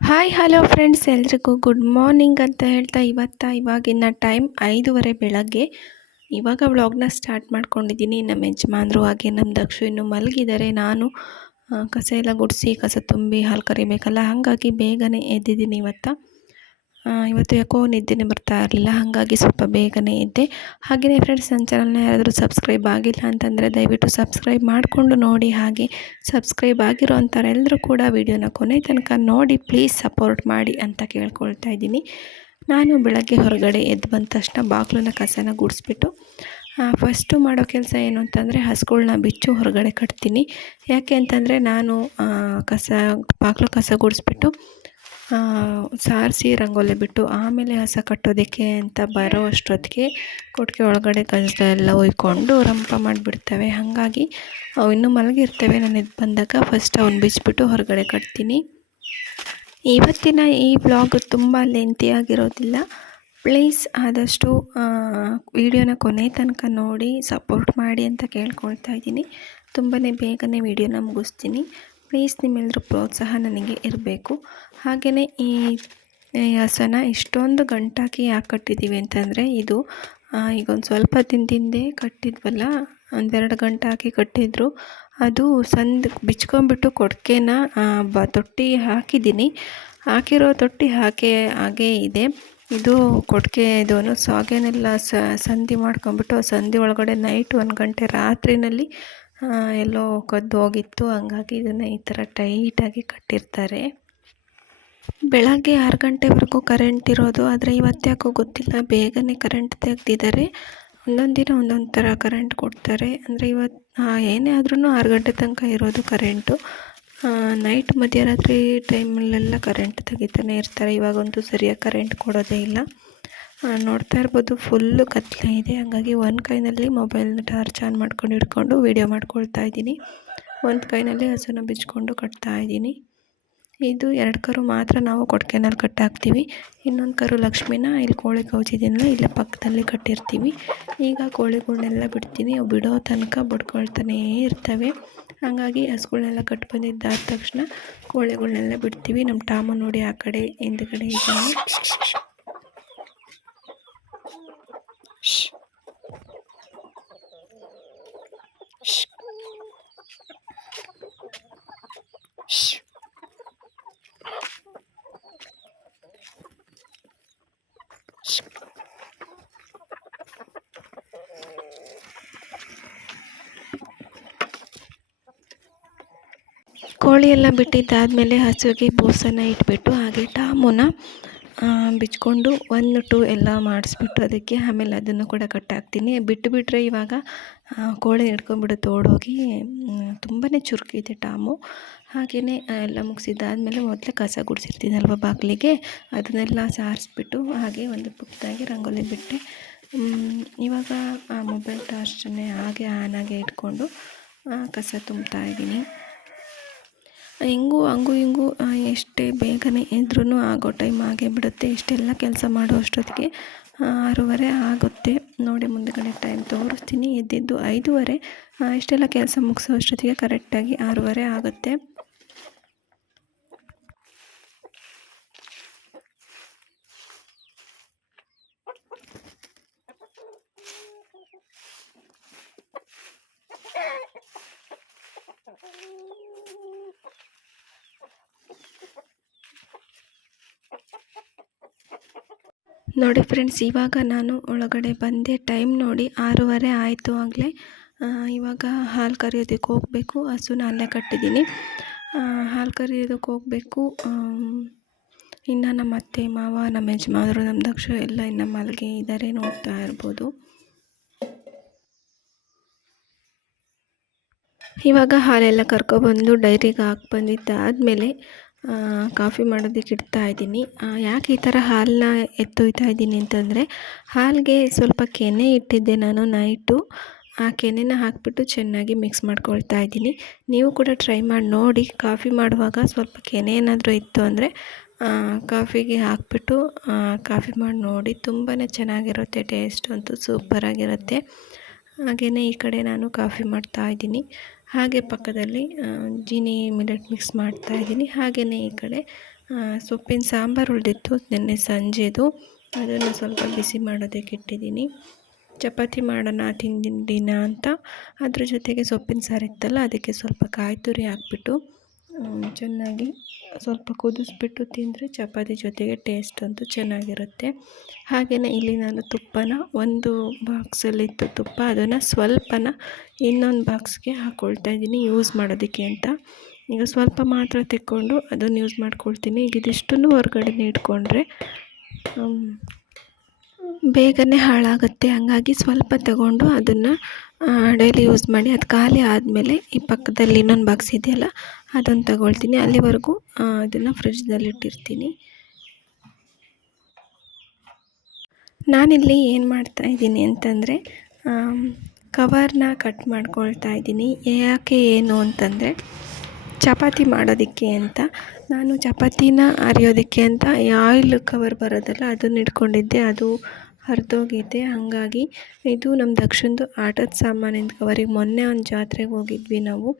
Hi hello friends, ಎಲ್ರಿಗೂ good morning ಅಂತ ಹೇಳ್ತಾ ಇವಾಗಿನ ಟೈಮ್ 5:30 ಬೆಳಗ್ಗೆ. ಇವಾಗ ವ್ಲಾಗ್ನ ಸ್ಟಾರ್ಟ್ ಮಾಡ್ಕೊಂಡಿದ್ದೀನಿ. ನಮ್ಮ ಯಜಮಾನ್ರು ಹಾಗೆ ನಮ್ಮ ದಕ್ಷು ಇನ್ನೂ ಮಲಗಿದ್ದಾರೆ. ನಾನು ಕಸ ಎಲ್ಲ ಗುಡಿಸಿ ಕಸ ತುಂಬಿ ಹಾಲು ಕರಿಬೇಕಲ್ಲ, ಹಾಗಾಗಿ ಬೇಗನೆ ಎದ್ದಿದ್ದೀನಿ ಇವತ್ತು ಯಾಕೋ ನಿದ್ದೆನೇ ಬರ್ತಾ ಇರಲಿಲ್ಲ, ಹಾಗಾಗಿ ಸ್ವಲ್ಪ ಬೇಗನೆ ಎದ್ದೆ. ಹಾಗೆಯೇ ಫ್ರೆಂಡ್ಸ್, ನನ್ನ ಚಾನಲ್ನ ಯಾರಾದರೂ ಸಬ್ಸ್ಕ್ರೈಬ್ ಆಗಿಲ್ಲ ಅಂತಂದರೆ ದಯವಿಟ್ಟು ಸಬ್ಸ್ಕ್ರೈಬ್ ಮಾಡಿಕೊಂಡು ನೋಡಿ. ಹಾಗೆ ಸಬ್ಸ್ಕ್ರೈಬ್ ಆಗಿರೋ ಅಂಥವ್ರೆಲ್ಲರೂ ಕೂಡ ವಿಡಿಯೋನ ಕೊನೆ ತನಕ ನೋಡಿ ಪ್ಲೀಸ್ ಸಪೋರ್ಟ್ ಮಾಡಿ ಅಂತ ಕೇಳ್ಕೊಳ್ತಾ ಇದ್ದೀನಿ. ನಾನು ಬೆಳಗ್ಗೆ ಹೊರಗಡೆ ಎದ್ದು ಬಂದ ತಕ್ಷಣ ಬಾಗಿಲನ್ನ ಕಸನ ಗುಡಿಸ್ಬಿಟ್ಟು ಫಸ್ಟು ಮಾಡೋ ಕೆಲಸ ಏನು ಅಂತಂದರೆ ಹಸುಗಳ್ನ ಬಿಚ್ಚು ಹೊರಗಡೆ ಕಟ್ತೀನಿ. ಯಾಕೆ ಅಂತಂದರೆ ನಾನು ಬಾಗಿಲು ಕಸ ಗುಡಿಸ್ಬಿಟ್ಟು ಸಾರಿಸಿ ರಂಗೋಲಿ ಬಿಟ್ಟು ಆಮೇಲೆ ಹಸ ಕಟ್ಟೋದಕ್ಕೆ ಅಂತ ಬರೋ ಅಷ್ಟೊತ್ತಿಗೆ ಕೊಟ್ಟಿಗೆ ಒಳಗಡೆ ಕಸ ಎಲ್ಲ ಒಯ್ಕೊಂಡು ರಂಪ ಮಾಡಿಬಿಡ್ತವೆ. ಹಾಗಾಗಿ ಅವು ಇನ್ನೂ ಮಲಗಿರ್ತವೆ. ನಾನು ಎದ್ದು ಬಂದಾಗ ಫಸ್ಟ್ ಅವನ್ನ ಬಿಚ್ಚಿಬಿಟ್ಟು ಹೊರಗಡೆ ಕಟ್ತೀನಿ. ಇವತ್ತಿನ ಈ ವ್ಲಾಗ್ ತುಂಬ ಲೆಂತಿಯಾಗಿರೋದಿಲ್ಲ. ಪ್ಲೀಸ್ ಆದಷ್ಟು ವಿಡಿಯೋನ ಕೊನೆ ತನಕ ನೋಡಿ ಸಪೋರ್ಟ್ ಮಾಡಿ ಅಂತ ಕೇಳ್ಕೊಳ್ತಾ ಇದ್ದೀನಿ. ತುಂಬಾ ಬೇಗನೆ ವಿಡಿಯೋನ ಮುಗಿಸ್ತೀನಿ. ಪ್ಲೀಸ್ ನಿಮ್ಮೆಲ್ಲರ ಪ್ರೋತ್ಸಾಹ ನನಗೆ ಇರಬೇಕು. ಹಾಗೆಯೇ ಈ ಹಸನ ಇಷ್ಟೊಂದು ಗಂಟಾಕಿ ಯಾಕೆ ಕಟ್ಟಿದ್ದೀವಿ ಅಂತಂದರೆ, ಇದು ಈಗ ಒಂದು ಸ್ವಲ್ಪ ದಿನದಿಂದೆ ಕಟ್ಟಿದ್ವಲ್ಲ, 1-2 ಗಂಟೆ ಹಾಕಿ ಕಟ್ಟಿದ್ರು. ಅದು ಬಿಚ್ಕೊಂಡ್ಬಿಟ್ಟು ಕೊಡ್ಕೆನ ತೊಟ್ಟಿ ಹಾಕಿದ್ದೀನಿ. ಹಾಕಿರೋ ತೊಟ್ಟಿ ಹಾಗೇ ಇದೆ. ಇದು ಕೊಟ್ಟಿಗೆ ಇದೂ ಸಾಗೆನೆಲ್ಲ ಸಂಧಿ ಮಾಡ್ಕೊಂಬಿಟ್ಟು ಸಂಧಿ ಒಳಗಡೆ ನೈಟ್ 1 ಗಂಟೆ ರಾತ್ರಿನಲ್ಲಿ ಎಲ್ಲೋ ಕದ್ದು ಹೋಗಿತ್ತು. ಹಂಗಾಗಿ ಇದನ್ನು ಈ ಥರ ಟೈಟಾಗಿ ಕಟ್ಟಿರ್ತಾರೆ. ಬೆಳಗ್ಗೆ 6 ಗಂಟೆವರೆಗೂ ಕರೆಂಟ್ ಇರೋದು, ಆದರೆ ಇವತ್ತ್ಯಾಕೋ ಗೊತ್ತಿಲ್ಲ ಬೇಗನೆ ಕರೆಂಟ್ ತೆಗ್ದಿದ್ದಾರೆ. ಒಂದೊಂದು ದಿನ ಒಂದೊಂದು ಥರ ಕರೆಂಟ್ ಕೊಡ್ತಾರೆ. ಅಂದರೆ ಏನೇ ಆದ್ರೂ 6 ಗಂಟೆ ತನಕ ಇರೋದು ಕರೆಂಟು. ನೈಟ್ ಮಧ್ಯರಾತ್ರಿ ಟೈಮಲ್ಲೆಲ್ಲ ಕರೆಂಟ್ ತೆಗಿತಾನೆ ಇರ್ತಾರೆ. ಇವಾಗಂತೂ ಸರಿಯಾಗಿ ಕರೆಂಟ್ ಕೊಡೋದೇ ಇಲ್ಲ. ನೋಡ್ತಾ ಇರ್ಬೋದು, ಫುಲ್ಲು ಕತ್ತಲೆ ಇದೆ. ಹಾಗಾಗಿ ಒಂದು ಕೈನಲ್ಲಿ ಮೊಬೈಲ್ನ ಟಾರ್ಚ್ ಆನ್ ಮಾಡ್ಕೊಂಡು ಹಿಡ್ಕೊಂಡು ವೀಡಿಯೋ ಮಾಡ್ಕೊಳ್ತಾ ಇದ್ದೀನಿ. ಒಂದು ಕೈನಲ್ಲಿ ಹಸುನ ಬಿಚ್ಕೊಂಡು ಕಟ್ತಾ ಇದ್ದೀನಿ. ಇದು 2 ಕರು ಮಾತ್ರ ನಾವು ಕೊಟ್ಟಿಗೆನಲ್ಲಿ ಕಟ್ಟಾಕ್ತೀವಿ. ಇನ್ನೊಂದು ಕರು ಲಕ್ಷ್ಮಿನ ಇಲ್ಲಿ ಕೋಳಿ ಕೌಚಿದಿನಲ್ಲ ಇಲ್ಲೇ ಪಕ್ಕದಲ್ಲಿ ಕಟ್ಟಿರ್ತೀವಿ. ಈಗ ಕೋಳಿಗಳನ್ನೆಲ್ಲ ಬಿಡ್ತೀನಿ. ಅವು ಬಿಡೋ ತನಕ ಬಡ್ಕೊಳ್ತಾನೇ ಇರ್ತವೆ. ಹಾಗಾಗಿ ಹಸುಗಳನ್ನೆಲ್ಲ ಕಟ್ಟಿ ಬಂದಿದ್ದಾದ ತಕ್ಷಣ ಕೋಳಿಗಳನ್ನೆಲ್ಲ ಬಿಡ್ತೀವಿ. ನಮ್ಮ ಟಾಮು ನೋಡಿ ಆ ಕಡೆ ಹಿಂದ್ಗಡೆ ಇದ್ದಾನೆ. ಕೋಳಿ ಎಲ್ಲ ಬಿಟ್ಟಿದ್ದಾದಮೇಲೆ ಹಸುವಿಗೆ ಬೂಸನ್ನು ಇಟ್ಬಿಟ್ಟು ಹಾಗೆ ಟಾಮುನ ಬಿಚ್ಕೊಂಡು 1-2 ಎಲ್ಲ ಮಾಡಿಸ್ಬಿಟ್ಟು ಅದಕ್ಕೆ ಆಮೇಲೆ ಅದನ್ನು ಕೂಡ ಕಟ್ಟಾಕ್ತೀನಿ. ಬಿಟ್ಟರೆ ಇವಾಗ ಕೋಳಿ ಹಿಡ್ಕೊಂಡ್ಬಿಡುತ್ತೆ ಓಡೋಗಿ. ತುಂಬಾ ಚುರುಕಿದೆ ಟಾಮು. ಹಾಗೆಯೇ ಎಲ್ಲ ಮುಗಿಸಿದ್ದಾದಮೇಲೆ ಮೊದಲೇ ಕಸ ಗುಡಿಸಿರ್ತೀನಲ್ವ ಬಾಗಿಲಿಗೆ, ಅದನ್ನೆಲ್ಲ ಸಾರಿಸ್ಬಿಟ್ಟು ಹಾಗೆ ಒಂದು ಪುಟ್ಟದಾಗಿ ರಂಗೋಲಿ ಬಿಟ್ಟೆ. ಇವಾಗ ಮೊಬೈಲ್ ಟಾರ್ಚನ್ನೇ ಹಾಗೆ ಆನಾಗೆ ಇಟ್ಕೊಂಡು ಕಸ ತುಂಬ್ತಾ ಇದ್ದೀನಿ. ಹಂಗೂ ಹಿಂಗೂ ಎಷ್ಟೇ ಬೇಗನೆ ಇದ್ರೂ ಆಗೋ ಟೈಮ್ ಆಗೇ ಬಿಡುತ್ತೆ. ಇಷ್ಟೆಲ್ಲ ಕೆಲಸ ಮಾಡೋ ಅಷ್ಟೊತ್ತಿಗೆ 6:30 ಆಗುತ್ತೆ. ನೋಡಿ ಮುಂದುಗಡೆ ಟೈಮ್ ತೋರಿಸ್ತೀನಿ. ಎದ್ದಿದ್ದು 5:30. ಇಷ್ಟೆಲ್ಲ ಕೆಲಸ ಮುಗಿಸೋ ಅಷ್ಟೊತ್ತಿಗೆ ಕರೆಕ್ಟಾಗಿ 6:30 ಆಗುತ್ತೆ. ನೋಡಿ ಫ್ರೆಂಡ್ಸ್, ಇವಾಗ ನಾನು ಒಳಗಡೆ ಬಂದೆ. ಟೈಮ್ ನೋಡಿ 6:30 ಆಯಿತು ಆಗಲೇ. ಇವಾಗ ಹಾಲು ಕರಿಯೋದಕ್ಕೆ ಹೋಗಬೇಕು. ಹಸುನ ಅಲ್ಲೇ ಕಟ್ಟಿದ್ದೀನಿ. ಹಾಲು ಕರಿಯೋದಕ್ಕೆ ಹೋಗಬೇಕು. ಇನ್ನು ನಮ್ಮ ಅತ್ತೆ ಮಾವ, ನಮ್ಮ ಯಜಮಾನರು, ನಮ್ಮ ದಕ್ಷ ಎಲ್ಲ ಇನ್ನು ಮಲಗಿ ಇದ್ದಾರೆ, ನೋಡ್ತಾ ಇರ್ಬೋದು. ಇವಾಗ ಹಾಲೆಲ್ಲ ಕರ್ಕೊಬಂದು ಡೈರಿಗೆ ಹಾಕಿ ಬಂದಿದ್ದಾದಮೇಲೆ ಕಾಫಿ ಮಾಡೋದಕ್ಕೆ ಇಡ್ತಾ ಇದ್ದೀನಿ. ಯಾಕೆ ಈ ಥರ ಹಾಲನ್ನ ಎತ್ತೊಯ್ತಾ ಇದ್ದೀನಿ ಅಂತಂದರೆ, ಹಾಲಿಗೆ ಸ್ವಲ್ಪ ಕೆನೆ ಇಟ್ಟಿದ್ದೆ ನಾನು ನೈಟು. ಆ ಕೆನೆನ ಹಾಕಿಬಿಟ್ಟು ಚೆನ್ನಾಗಿ ಮಿಕ್ಸ್ ಮಾಡ್ಕೊಳ್ತಾ ಇದ್ದೀನಿ. ನೀವು ಕೂಡ ಟ್ರೈ ಮಾಡಿ ನೋಡಿ. ಕಾಫಿ ಮಾಡುವಾಗ ಸ್ವಲ್ಪ ಕೆನೆ ಏನಾದರೂ ಇತ್ತು ಅಂದರೆ ಕಾಫಿಗೆ ಹಾಕಿಬಿಟ್ಟು ಕಾಫಿ ಮಾಡಿ ನೋಡಿ. ತುಂಬಾ ಚೆನ್ನಾಗಿರುತ್ತೆ. ಟೇಸ್ಟ್ ಅಂತೂ ಸೂಪರಾಗಿರುತ್ತೆ. ಹಾಗೆಯೇ ಈ ಕಡೆ ನಾನು ಕಾಫಿ ಮಾಡ್ತಾಯಿದ್ದೀನಿ. ಹಾಗೆ ಪಕ್ಕದಲ್ಲಿ ಜೀನಿ ಮಿಲೆಟ್ ಮಿಕ್ಸ್ ಮಾಡ್ತಾಯಿದ್ದೀನಿ. ಹಾಗೆಯೇ ಈ ಕಡೆ ಸೊಪ್ಪಿನ ಸಾಂಬಾರು ಉಳಿದಿತ್ತು ನಿನ್ನೆ ಸಂಜೆದು, ಅದನ್ನು ಸ್ವಲ್ಪ ಬಿಸಿ ಮಾಡೋದಕ್ಕೆ ಇಟ್ಟಿದ್ದೀನಿ. ಚಪಾತಿ ಮಾಡೋಣ ತಿಂದಿನ ದಿನ ಅಂತ ಅದ್ರ ಜೊತೆಗೆ ಸೊಪ್ಪಿನ ಸಾರು ಇತ್ತಲ್ಲ, ಅದಕ್ಕೆ ಸ್ವಲ್ಪ ಕಾಯಿ ತುರಿ ಹಾಕ್ಬಿಟ್ಟು ಚೆನ್ನಾಗಿ ಸ್ವಲ್ಪ ಕುದಿಸ್ಬಿಟ್ಟು ತಿಂದರೆ ಚಪಾತಿ ಜೊತೆಗೆ ಟೇಸ್ಟ್ ಅಂತೂ ಚೆನ್ನಾಗಿರುತ್ತೆ. ಹಾಗೆಯೇ ಇಲ್ಲಿ ನಾನು ತುಪ್ಪನ ಒಂದು ಬಾಕ್ಸಲ್ಲಿತ್ತು ತುಪ್ಪ, ಅದನ್ನು ಸ್ವಲ್ಪನ ಇನ್ನೊಂದು ಬಾಕ್ಸ್ಗೆ ಹಾಕ್ಕೊಳ್ತಾ ಇದ್ದೀನಿ ಯೂಸ್ ಮಾಡೋದಕ್ಕೆ ಅಂತ. ಈಗ ಸ್ವಲ್ಪ ಮಾತ್ರ ತೆಕ್ಕೊಂಡು ಅದನ್ನು ಯೂಸ್ ಮಾಡ್ಕೊಳ್ತೀನಿ. ಈಗ ಇದಿಷ್ಟನ್ನು ಹೊರಗಡೆನೇ ಇಟ್ಕೊಂಡ್ರೆ ಬೇಗನೆ ಹಾಳಾಗುತ್ತೆ. ಹಂಗಾಗಿ ಸ್ವಲ್ಪ ತಗೊಂಡು ಅದನ್ನು ಡೈಲಿ ಯೂಸ್ ಮಾಡಿ, ಅದು ಖಾಲಿ ಆದಮೇಲೆ ಈ ಪಕ್ಕದಲ್ಲಿ ಇನ್ನೊಂದು ಬಾಕ್ಸ್ ಇದೆಯಲ್ಲ ಅದನ್ನು ತಗೊಳ್ತೀನಿ. ಅಲ್ಲಿವರೆಗೂ ಅದನ್ನು ಫ್ರಿಡ್ಜ್ನಲ್ಲಿ ಇಟ್ಟಿರ್ತೀನಿ. ನಾನಿಲ್ಲಿ ಏನು ಮಾಡ್ತಾಯಿದ್ದೀನಿ ಅಂತಂದರೆ ಕವರ್ನ ಕಟ್ ಮಾಡ್ಕೊಳ್ತಾ ಇದ್ದೀನಿ. ಯಾಕೆ ಏನು ಅಂತಂದರೆ ಚಪಾತಿ ಮಾಡೋದಕ್ಕೆ ಅಂತ. ನಾನು ಚಪಾತಿನ ಅರಿಯೋದಕ್ಕೆ ಅಂತ ಆಯಿಲ್ ಕವರ್ ಬರೋದಲ್ಲ ಅದನ್ನು ಇಟ್ಕೊಂಡಿದ್ದೆ, ಅದು ಹರಿದೋಗಿದೆ. ಹಾಗಾಗಿ ಇದು ನಮ್ಮ ದಕ್ಷಿಣದು ಆಟದ ಸಾಮಾನಿನ ಕವರಿಗೆ ಮೊನ್ನೆ ಒಂದು ಜಾತ್ರೆಗೆ ಹೋಗಿದ್ವಿ ನಾವು,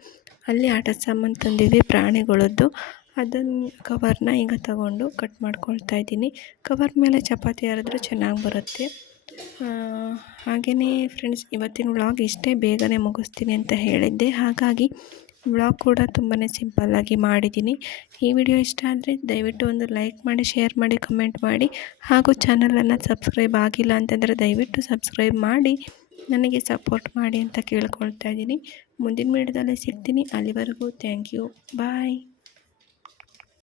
ಅಲ್ಲಿ ಆಟದ ಸಾಮಾನು ತಂದಿದ್ವಿ ಪ್ರಾಣಿಗಳದ್ದು. ಅದನ್ನು ಕವರ್ನ ಈಗ ತಗೊಂಡು ಕಟ್ ಮಾಡ್ಕೊಳ್ತಾ ಇದ್ದೀನಿ. ಕವರ್ ಮೇಲೆ ಚಪಾತಿ ಹರಿದ್ರೆ ಚೆನ್ನಾಗಿ ಬರುತ್ತೆ. ಹಾಗೆಯೇ ಫ್ರೆಂಡ್ಸ್, ಇವತ್ತಿನ ವ್ಲಾಗ್ ಇಷ್ಟೇ, ಬೇಗನೆ ಮುಗಿಸ್ತೀನಿ ಅಂತ ಹೇಳಿದ್ದೆ. ಹಾಗಾಗಿ ವ್ಲಾಗ್ ಕೂಡ ತುಂಬಾ ಸಿಂಪಲ್ಲಾಗಿ ಮಾಡಿದ್ದೀನಿ. ಈ ವಿಡಿಯೋ ಇಷ್ಟ ಆದರೆ ದಯವಿಟ್ಟು ಒಂದು ಲೈಕ್ ಮಾಡಿ, ಶೇರ್ ಮಾಡಿ, ಕಮೆಂಟ್ ಮಾಡಿ. ಹಾಗೂ ಚಾನಲನ್ನು ಸಬ್ಸ್ಕ್ರೈಬ್ ಆಗಿಲ್ಲ ಅಂತಂದರೆ ದಯವಿಟ್ಟು ಸಬ್ಸ್ಕ್ರೈಬ್ ಮಾಡಿ ನನಗೆ ಸಪೋರ್ಟ್ ಮಾಡಿ ಅಂತ ಕೇಳ್ಕೊಳ್ತಾ ಇದ್ದೀನಿ. ಮುಂದಿನ ವಿಡಿಯೋದಲ್ಲಿ ಸಿಗ್ತೀನಿ. ಅಲ್ಲಿವರೆಗೂ ಥ್ಯಾಂಕ್ ಯು, ಬಾಯ್.